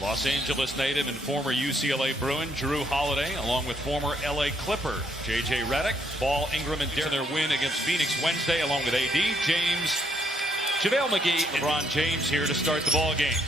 Los Angeles native and former UCLA Bruin Drew Holiday, along with former LA Clipper J.J. Redick. Ball, Ingram, and their win against Phoenix Wednesday, along with AD, James, JaVale McGee, and LeBron James here to start the ball game.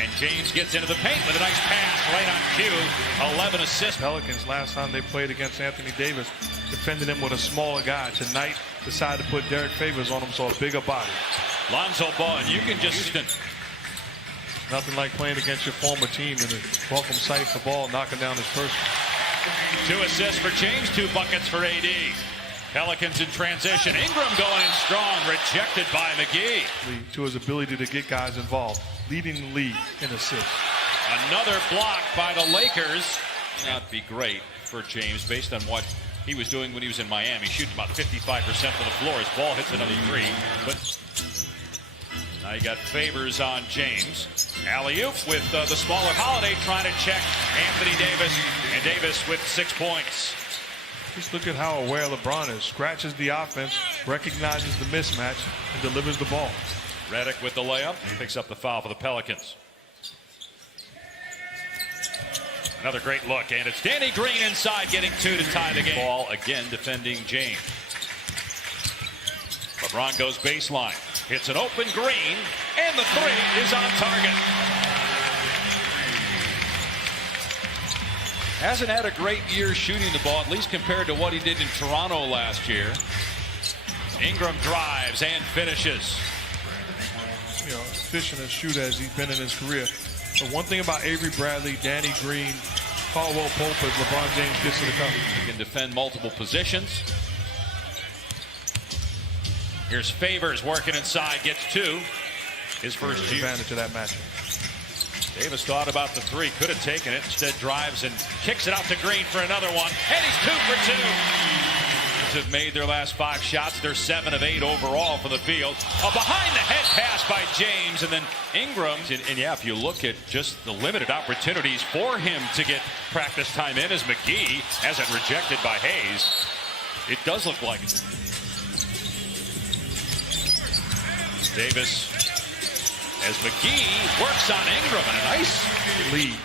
And James gets into the paint with a nice pass right on cue. 11 assists. Pelicans, last time they played against Anthony Davis, defending him with a smaller guy. Tonight, decided to put Derek Favors on him, so a bigger body. Lonzo Ball, and you can just... Nothing like playing against your former team and a welcome sight for Ball knocking down his first. 2 assists for James, 2 buckets for AD. Pelicans in transition. Ingram going in strong, rejected by McGee. To his ability to get guys involved, leading the league in assists. Another block by the Lakers. Not be great for James based on what he was doing when he was in Miami. Shooting about 55% from the floor. His ball hits another 3. But now you got Favors on James. Alley-oop with the smaller Holiday trying to check Anthony Davis. And Davis with 6 points. Just look at how aware LeBron is. Scratches the offense, recognizes the mismatch, and delivers the ball. Redick with the layup. Picks up the foul for the Pelicans. Another great look, and it's Danny Green inside getting 2 to tie the game. Ball again defending James. LeBron goes baseline. Hits an open Green, and the 3 is on target. Hasn't had a great year shooting the ball, at least compared to what he did in Toronto last year. Ingram drives and finishes. You know, efficient a shooter as he's been in his career. But one thing about Avery Bradley, Danny Green, Caldwell Pope as LeBron James gets to the cover. He can defend multiple positions. Here's Favors working inside, gets 2. His first advantage of that matchup. Davis thought about the 3, could have taken it, instead drives and kicks it out to Green for another one, and he's 2 for 2. Have made their last 5 shots. They're 7 of 8 overall for the field. A behind-the-head pass by James, and then Ingram. And yeah, if you look at just the limited opportunities for him to get practice time in, as McGee hasn't rejected by Hayes, it does look like it. Davis as McGee works on Ingram, and a nice lead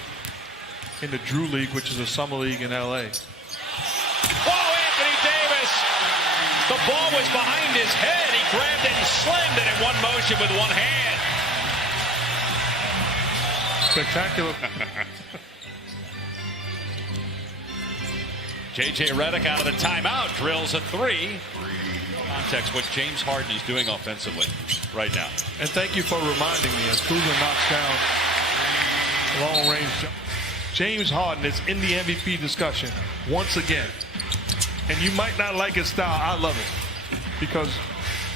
in the Drew League, which is a summer league in L.A. Oh, Anthony Davis! The ball was behind his head. He grabbed it and slammed it in one motion with one hand. Spectacular. J.J. Redick out of the timeout, drills a 3. Context what James Harden is doing offensively right now. And thank you for reminding me as Kuzma knocks down long range. James Harden is in the MVP discussion once again. And you might not like his style. I love it because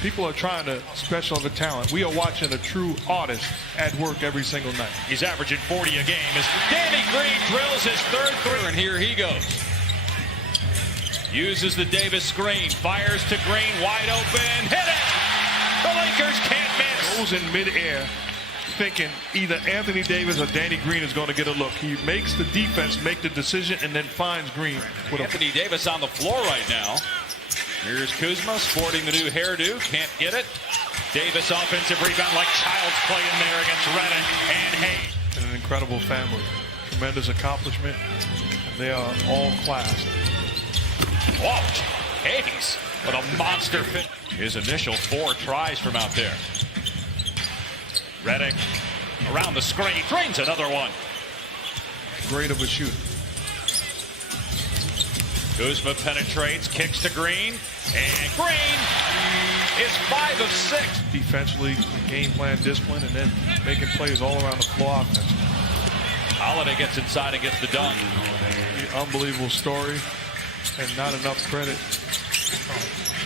people are trying to special the talent. We are watching a true artist at work every single night. He's averaging 40 a game as Danny Green drills his 3rd 3, and here he goes. Uses the Davis screen, fires to Green, wide open, hit it! The Lakers can't miss. Goes in midair, thinking either Anthony Davis or Danny Green is going to get a look. He makes the defense make the decision and then finds Green. With Anthony Davis on the floor right now. Here's Kuzma sporting the new hairdo, can't get it. Davis offensive rebound like child's play in there against Redick and Hayes. And an incredible family, tremendous accomplishment. And they are all class. Oh, Hayes with a monster fit. His initial 4 tries from out there. Redick around the screen, drains another one. Great of a shooter. Kuzma penetrates, kicks to Green, and Green is 5 of 6. Defensively, game plan, discipline, and then making plays all around the floor offensively. Holiday gets inside and gets the dunk. Unbelievable story. And not enough credit.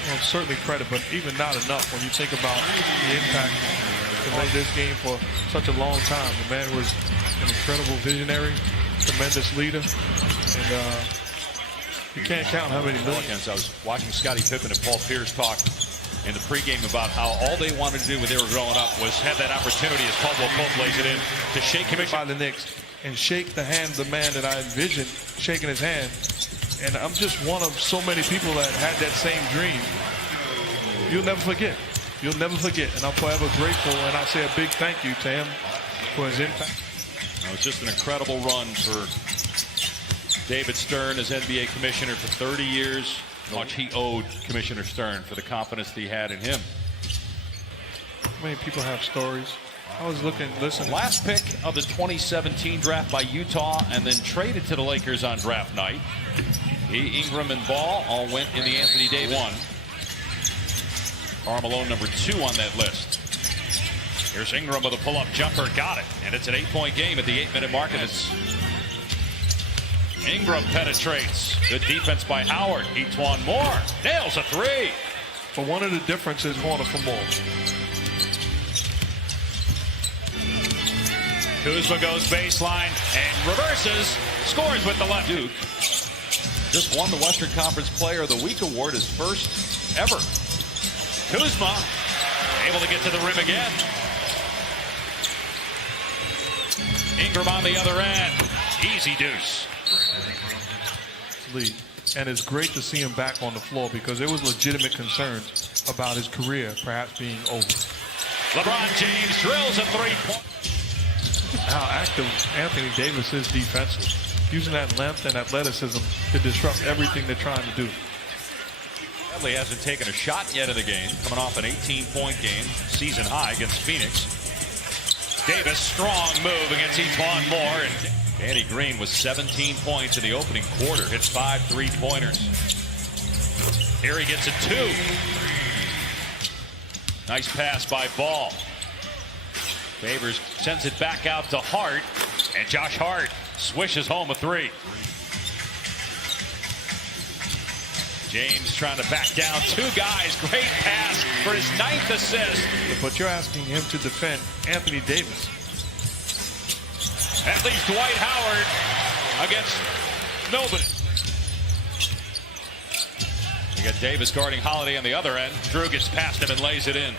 Well, certainly credit, but even not enough when you think about the impact to make this game for such a long time. The man was an incredible visionary, tremendous leader, and you can't count how many Pelicans. I was watching Scottie Pippen and Paul Pierce talk in the pregame about how all they wanted to do when they were growing up was have that opportunity, as Caldwell Pope lays it in, to shake him by the Knicks and shake the hand of the man that I envisioned shaking his hand. And I'm just one of so many people that had that same dream. You'll never forget. You'll never forget. And I'm forever grateful. And I say a big thank you to him for his impact. It's just an incredible run for David Stern as NBA commissioner for 30 years. How much he owed Commissioner Stern for the confidence that he had in him. Many people have stories. I was listening. Last pick of the 2017 draft by Utah and then traded to the Lakers on draft night. Ingram and Ball all went in the Anthony Davis one. Karl Malone number 2 on that list. Here's Ingram with a pull-up jumper. Got it. And it's an 8-point game at the 8-minute mark. And it's Ingram penetrates. Good defense by Howard. Etuan Moore nails a 3. But one of the differences going for Moore. Kuzma goes baseline and reverses. Scores with the left. Duke just won the Western Conference Player of the Week award, his first ever. Kuzma able to get to the rim again. Ingram on the other end. Easy deuce. Lead. And it's great to see him back on the floor because there was legitimate concerns about his career perhaps being over. LeBron James drills a 3-point. How active Anthony Davis is defensively, using that length and athleticism to disrupt everything they're trying to do. Bradley hasn't taken a shot yet in the game, coming off an 18-point game, season high against Phoenix. Davis, strong move against Etuan Moore. And Danny Green with 17 points in the opening quarter, hits 5 3-pointers. Here he gets a 2. Nice pass by Ball. Favors sends it back out to Hart, and Josh Hart swishes home a 3. James trying to back down 2 guys. Great pass for his 9th assist. But you're asking him to defend Anthony Davis. At least Dwight Howard against nobody. You got Davis guarding Holiday on the other end. Drew gets past him and lays it in.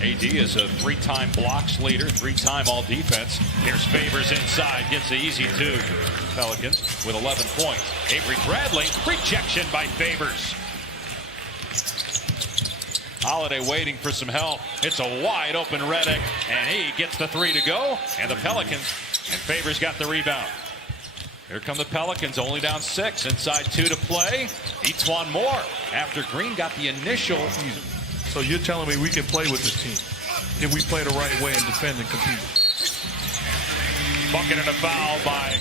AD is a 3-time blocks leader, 3-time all-defense. Here's Favors inside, gets the easy 2. Pelicans with 11 points. Avery Bradley, rejection by Favors. Holiday waiting for some help. It's a wide open Redick, and he gets the 3 to go. And the Pelicans, and Favors got the rebound. Here come the Pelicans, only down 6. Inside 2 to play. Etuan Moore after Green got the initial. So you're telling me we can play with this team if we play the right way and defend and compete. Bucket and a foul by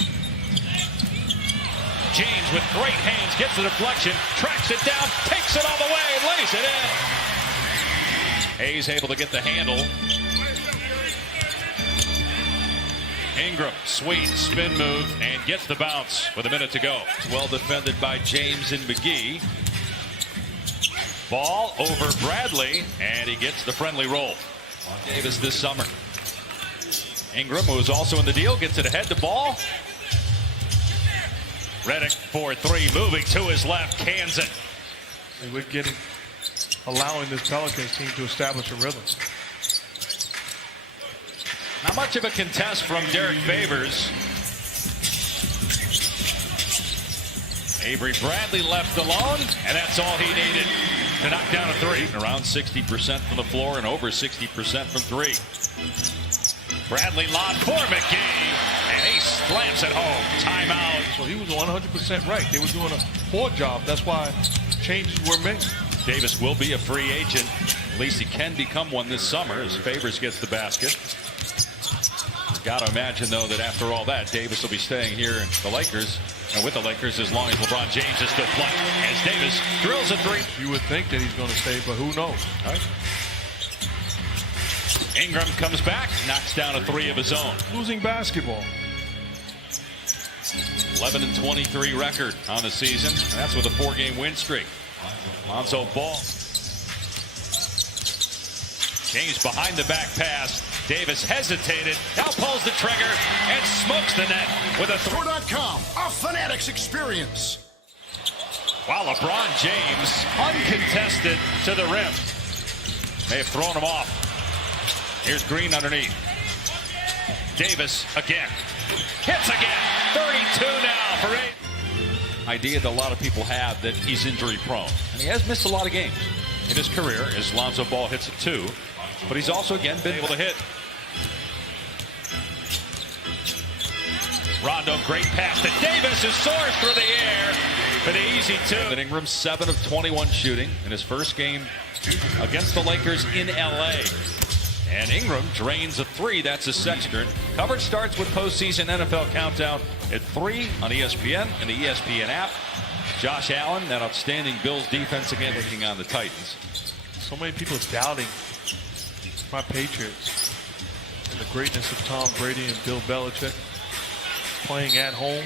James with great hands, gets the deflection, tracks it down, takes it all the way, and lays it in. Hayes able to get the handle. Ingram, sweet spin move, and gets the bounce with a minute to go. It's well defended by James and McGee. Ball over Bradley, and he gets the friendly roll. Davis this summer. Ingram, who is also in the deal, gets it ahead to Ball. Redick for 3, moving to his left, cans it. And we're allowing this Pelicans team to establish a rhythm. Not much of a contest from Derek Favors. Avery Bradley left alone, and that's all he needed to knock down a 3. Around 60% from the floor and over 60% from 3. Bradley lob for McGee, and he slams it home. Timeout. So he was 100% right. They were doing a poor job. That's why changes were made. Davis will be a free agent. At least he can become one this summer as Favors gets the basket. Got to imagine, though, that after all that, Davis will be staying here in the Lakers. And with the Lakers, as long as LeBron James is still playing. As Davis drills a 3. You would think that he's going to stay, but who knows? Right. Ingram comes back, knocks down a 3 of his own. Losing basketball. 11-23 record on the season, and that's with a 4-game win streak. Lonzo Ball. James behind the back pass. Davis hesitated, now pulls the trigger and smokes the net with a 3. .com, a Fanatics experience. While LeBron James uncontested to the rim. May have thrown him off. Here's Green underneath. Davis again. Hits again. 32 now for 8. Idea that a lot of people have that he's injury prone. And he has missed a lot of games in his career as Lonzo Ball hits a 2. but he's also again been able to hit. Rondo, great pass to Davis, who soars through the air for the easy two. And Ingram 7 of 21 shooting in his first game against the Lakers in LA. And Ingram drains a 3. That's his sextant. Coverage starts with postseason NFL Countdown at 3 on ESPN and the ESPN app. Josh Allen, that outstanding Bills defense again, taking on the Titans. So many people doubting my Patriots and the greatness of Tom Brady and Bill Belichick playing at home.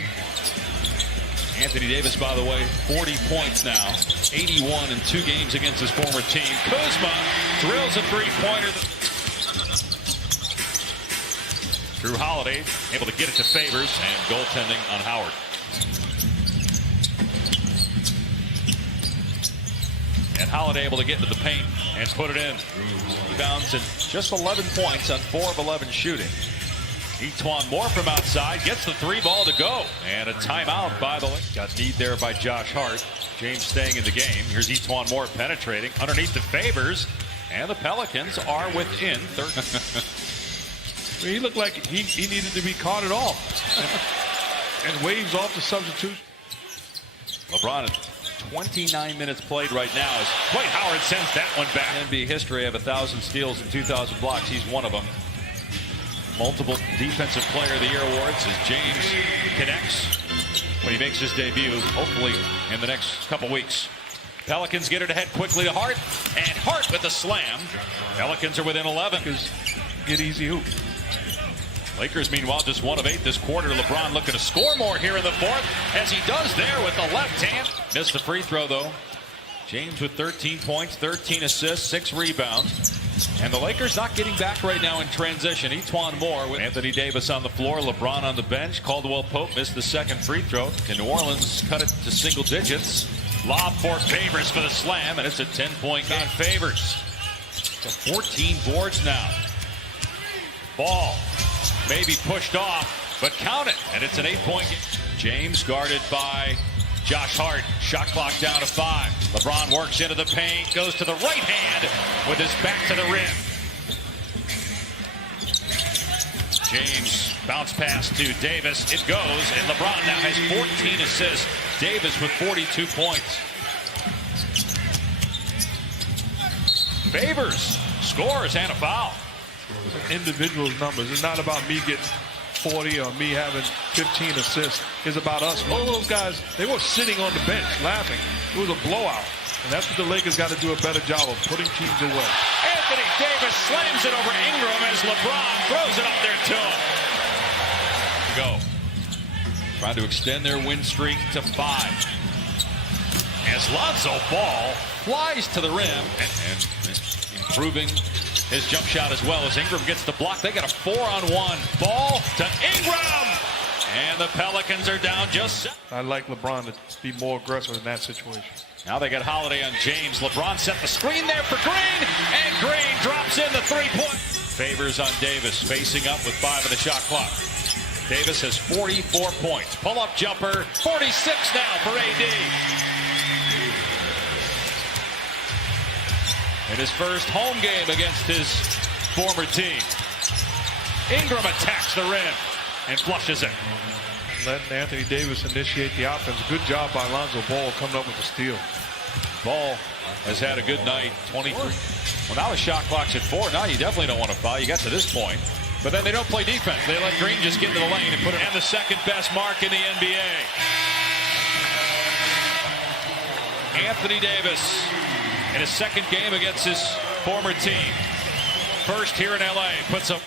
Anthony Davis, by the way, 40 points now, 81 in 2 games against his former team. Kuzma drills a three-pointer. Drew Holiday able to get it to Favors, and goaltending on Howard. And Holiday able to get into the paint and put it in. Rebounds and just 11 points on 4 of 11 shooting. Etuan Moore from outside gets the 3 ball to go. And a timeout by the Lakers. Got need there by Josh Hart. James staying in the game. Here's Etuan Moore penetrating underneath the Favors. And the Pelicans are within 30. He looked like he needed to be carted off. And waves off the substitution. LeBron at 29 minutes played right now as Dwight Howard sends that one back. NBA history of 1,000 steals and 2,000 blocks. He's one of them. Multiple Defensive Player of the Year awards as James connects when he makes his debut, hopefully in the next couple weeks. Pelicans get it ahead quickly to Hart, and Hart with the slam. Pelicans are within 11. Get easy hoop. Lakers, meanwhile, just 1 of 8 this quarter. LeBron looking to score more here in the 4th, as he does there with the left hand. Missed the free throw, though. James with 13 points, 13 assists, 6 rebounds. And the Lakers not getting back right now in transition. Etuan Moore with Anthony Davis on the floor, LeBron on the bench. Caldwell Pope missed the second free throw. And New Orleans cut it to single digits. Lob for Favors for the slam, and it's a 10-point game. Favors to 14 boards now. Ball maybe pushed off, but count it, and it's an 8-point game. James guarded by Josh Hart. Shot clock down to 5. LeBron works into the paint, goes to the right hand with his back to the rim. James bounce pass to Davis. It goes, and LeBron now has 14 assists. Davis with 42 points. Favors scores and a foul. Individuals numbers. It's not about me getting 40 or me having 15 assists. It's about us. All those guys, they were sitting on the bench laughing. It was a blowout. And that's what the Lakers got to do a better job of, putting teams away. Anthony Davis slams it over Ingram as LeBron throws it up there to him. Go. Trying to extend their win streak to 5. As Lonzo Ball flies to the rim and improving his jump shot as well as Ingram gets the block. They got a 4-on-1. Ball to Ingram. And the Pelicans are down just 7. I like LeBron to be more aggressive in that situation. Now they got Holiday on James. LeBron set the screen there for Green. And Green drops in the 3-point. Favors on Davis, facing up with 5 in the shot clock. Davis has 44 points. Pull-up jumper, 46 now for AD. In his first home game against his former team. Ingram attacks the rim and flushes it. Letting Anthony Davis initiate the offense. Good job by Lonzo Ball coming up with the steal. Ball has had a good night. 23. Well, now the shot clock's at 4. Now you definitely don't want to foul. You got to this point. But then they don't play defense. They let Green just get into the lane and put it. And the second best mark in the NBA. Anthony Davis in his second game against his former team. First here in LA puts up